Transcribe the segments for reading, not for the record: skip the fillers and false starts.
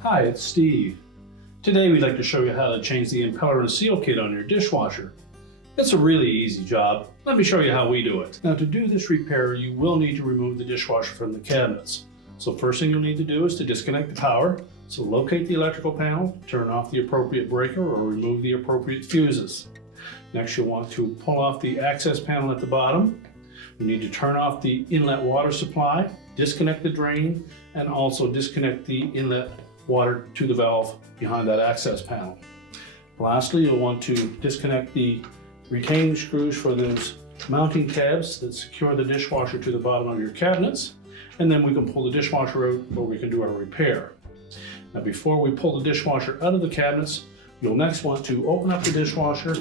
Hi, it's Steve. Today we'd like to show you how to change the impeller and seal kit on your dishwasher. It's a really easy job. Let me show you how we do it. Now, to do this repair, you will need to remove the dishwasher from the cabinets. So first thing you'll need to do is to disconnect the power. So locate the electrical panel, turn off the appropriate breaker or remove the appropriate fuses. Next, you'll want to pull off the access panel at the bottom. You need to turn off the inlet water supply, disconnect the drain, and also disconnect the inlet water to the valve behind that access panel. Lastly, you'll want to disconnect the retaining screws for those mounting tabs that secure the dishwasher to the bottom of your cabinets, and then we can pull the dishwasher out where we can do our repair. Now, before we pull the dishwasher out of the cabinets, you'll next want to open up the dishwasher,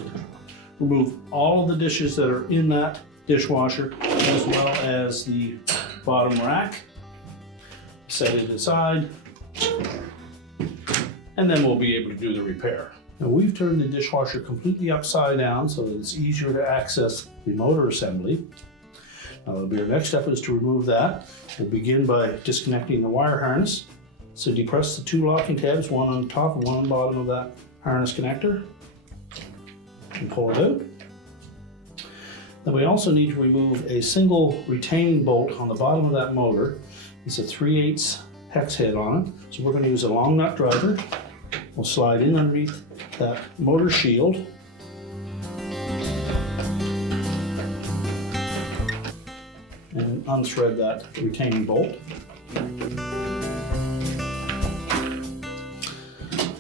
remove all of the dishes that are in that dishwasher, as well as the bottom rack, set it aside, and then we'll be able to do the repair. Now, we've turned the dishwasher completely upside down so that it's easier to access the motor assembly. Now, that'll be our next step, is to remove that. We'll begin by disconnecting the wire harness. So depress the two locking tabs, one on top and one on the bottom of that harness connector, and pull it out. Then we also need to remove a single retaining bolt on the bottom of that motor. It's a 3/8 hex head on it. So we're going to use a long nut driver. We'll slide in underneath that motor shield. And unthread that retaining bolt.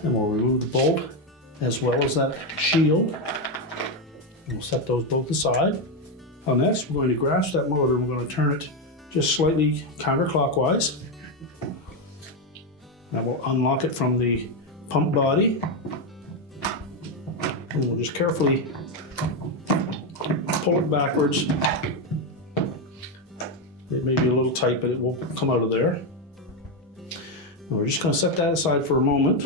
And we'll remove the bolt as well as that shield. And we'll set those both aside. Now next, we're going to grasp that motor and we're going to turn it just slightly counterclockwise. Now we'll unlock it from the pump body. And we'll just carefully pull it backwards. It may be a little tight, but it will come out of there. And we're just going to set that aside for a moment.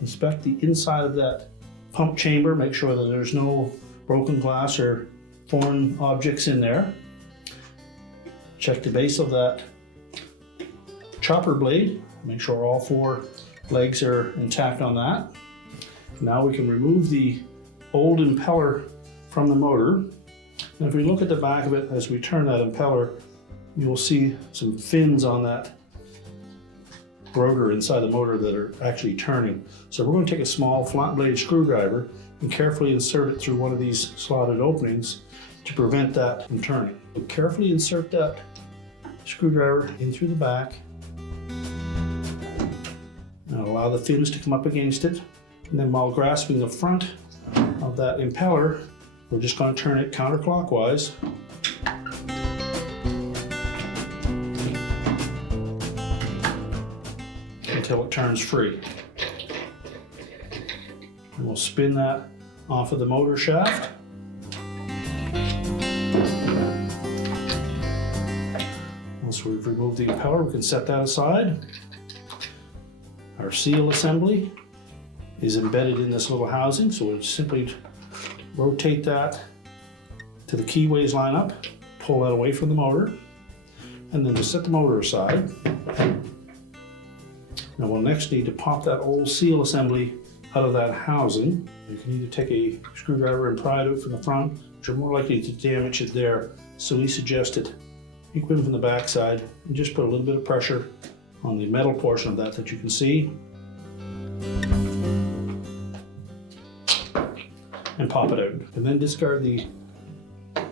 Inspect the inside of that pump chamber, make sure that there's no broken glass or foreign objects in there. Check the base of that chopper blade, make sure all four legs are intact on that. Now we can remove the old impeller from the motor. And if we look at the back of it as we turn that impeller, you will see some fins on that rotor inside the motor that are actually turning. So we're going to take a small flat blade screwdriver and carefully insert it through one of these slotted openings to prevent that from turning. So carefully insert that screwdriver in through the back. Now allow the fins to come up against it. And then while grasping the front of that impeller, we're just going to turn it counterclockwise. Until it turns free. And we'll spin that off of the motor shaft. Once we've removed the impeller, we can set that aside. Our seal assembly is embedded in this little housing, so we'll simply rotate that to the keyways line up, pull that away from the motor, and then just set the motor aside. Now we'll next need to pop that old seal assembly out of that housing. You can either take a screwdriver and pry it out from the front, which are more likely to damage it there. So we suggest it peek in from the back side and just put a little bit of pressure on the metal portion of that you can see. And pop it out. And then discard the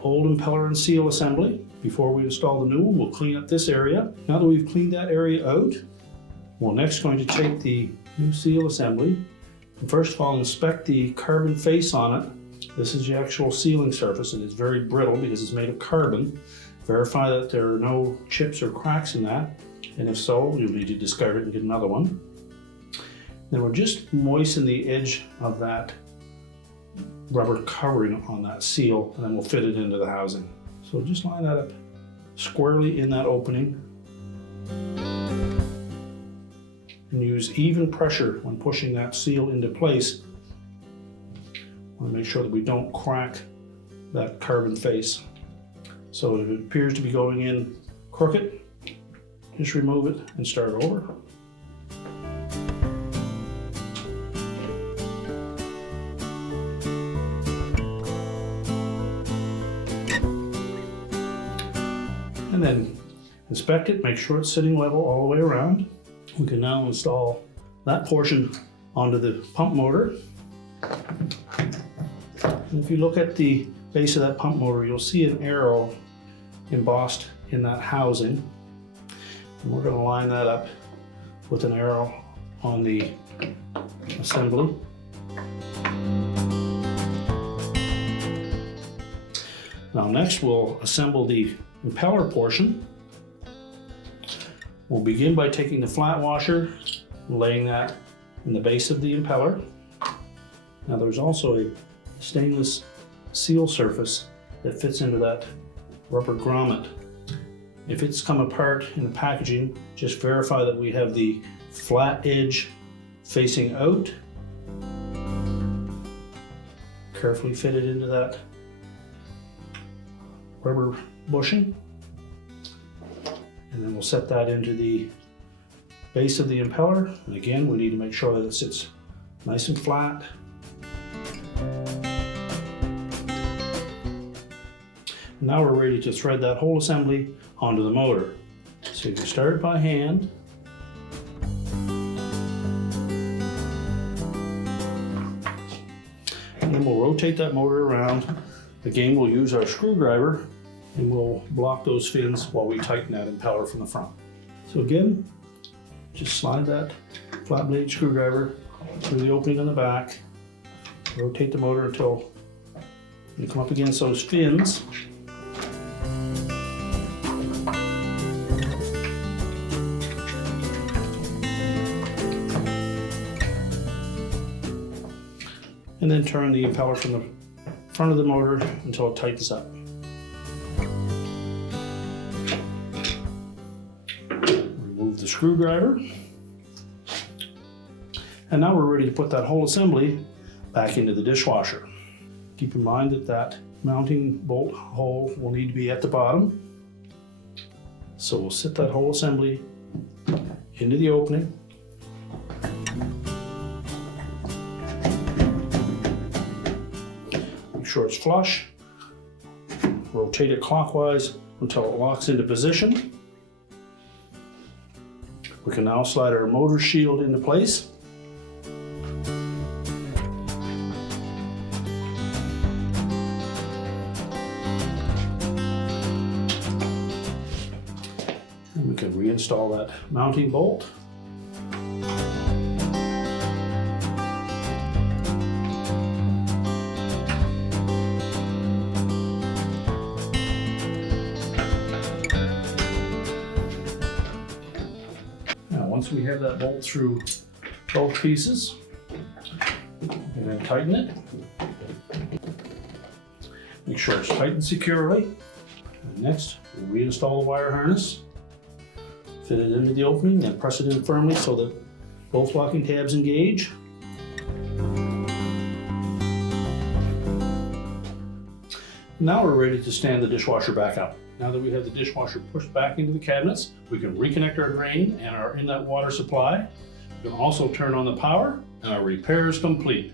old impeller and seal assembly. Before we install the new one, we'll clean up this area. Now that we've cleaned that area out, we're next going to take the new seal assembly and first of all inspect the carbon face on it. This is the actual sealing surface and it's very brittle because it's made of carbon. Verify that there are no chips or cracks in that, and if so, you'll need to discard it and get another one. Then we'll just moisten the edge of that rubber covering on that seal and then we'll fit it into the housing. So just line that up squarely in that opening. And use even pressure when pushing that seal into place. I want to make sure that we don't crack that carbon face. So if it appears to be going in crooked, just remove it and start over. And then inspect it, make sure it's sitting level all the way around. We can now install that portion onto the pump motor. And if you look at the base of that pump motor, you'll see an arrow embossed in that housing. And we're going to line that up with an arrow on the assembly. Now next we'll assemble the impeller portion. We'll begin by taking the flat washer and laying that in the base of the impeller. Now there's also a stainless seal surface that fits into that rubber grommet. If it's come apart in the packaging, just verify that we have the flat edge facing out. Carefully fit it into that rubber bushing. And then we'll set that into the base of the impeller. And again, we need to make sure that it sits nice and flat. Now we're ready to thread that whole assembly onto the motor. So you can start by hand. And then we'll rotate that motor around. Again, we'll use our screwdriver and we'll block those fins while we tighten that impeller from the front. So again, just slide that flat blade screwdriver through the opening on the back. Rotate the motor until you come up against those fins. And then turn the impeller from the front of the motor until it tightens up. Remove the screwdriver. And now we're ready to put that whole assembly back into the dishwasher. Keep in mind that that mounting bolt hole will need to be at the bottom. So we'll sit that whole assembly into the opening. Make sure it's flush. Rotate it clockwise until it locks into position. We can now slide our motor shield into place. And we can reinstall that mounting bolt. Once we have that bolt through both pieces, and then tighten it. Make sure it's tightened securely. And next, we'll reinstall the wire harness. Fit it into the opening and press it in firmly so that both locking tabs engage. Now we're ready to stand the dishwasher back up. Now that we have the dishwasher pushed back into the cabinets, we can reconnect our drain and our inlet water supply. We can also turn on the power, and our repair is complete.